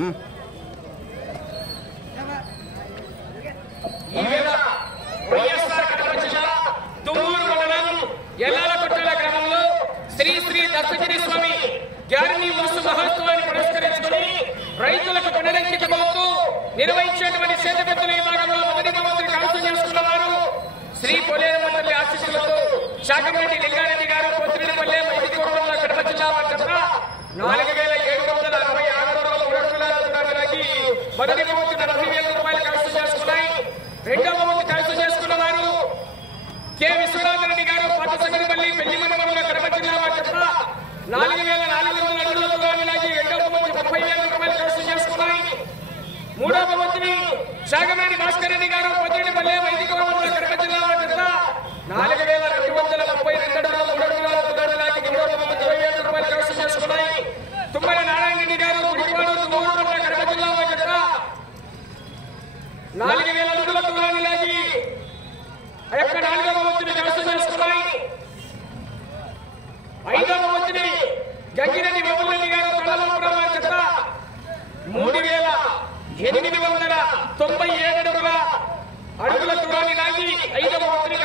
ఈ వేళ వైఎస్ఆర్ కడప జిల్లా తుమ్మూరు మండలం ఎల్లాలకొట్టల గ్రామంలో శ్రీ శ్రీ దత్తగిరి స్వామి గ్యారణి ఉరుసు మహోత్సవాన్ని పురస్కరించుకుని రైతులకు పునరంకితమవుతూ నిర్వహించేటువంటి చేతిపెత్తుల విభాగంలో మొదటి బహుమతిని కైవసం చేసుకున్నవారు శ్రీ పొలేరమ్మ తల్లి ఆశీస్సులతో శాఖమరెడ్డి లింగారెడ్డి గారు పొత్తిరెడ్డిపల్లె మైదికోటంలో కడప జిల్లా వారి జత 4,766 మొదటి బహుమతి 40,000 రూపాయలు కైవసం చేసుకున్నాయి. రెండవ బహుమతి కైవసం చేసుకున్న వారు కె విశ్వనాథరెడ్డి గారు పట్టసంగరపల్లి పెళ్లిమండలంలో కడప జిల్లా వారి జత 4,400 అడుగుల దూరాన్ని లాగి రెండవ బహుమతి 30,000 రూపాయలు కైవసం చేసుకున్నాయి. మూడవ బహుమతిని శాఖమరెడ్డి భాస్కర్ రెడ్డి గారు పొత్తిరెడ్డిపల్లె మైదికోటంలో కడప జిల్లా వారి జత 4,232 అడుగుల 3 అడుగుల దూరాన్ని లాగి మూడవ బహుమతి 20,000 రూపాయలు కైవసం చేసుకున్నాయి. తుమ్మల నారాయణ రెడ్డి గారు గుడివాడ తుమ్మూరు కడప జిల్లా వారి జత 4,000 అడుగుల దూరాన్ని లాగి ఆ యొక్క 4వ బహుమతిని కైవసం చేసుకున్నాయి. 5వ బహుమతిని గంగిరెడ్డి బాబురెడ్డి గారు తలమపురం వారి జత 3,897 అడుగుల దూరాన్ని లాగి 5వ బహుమతిని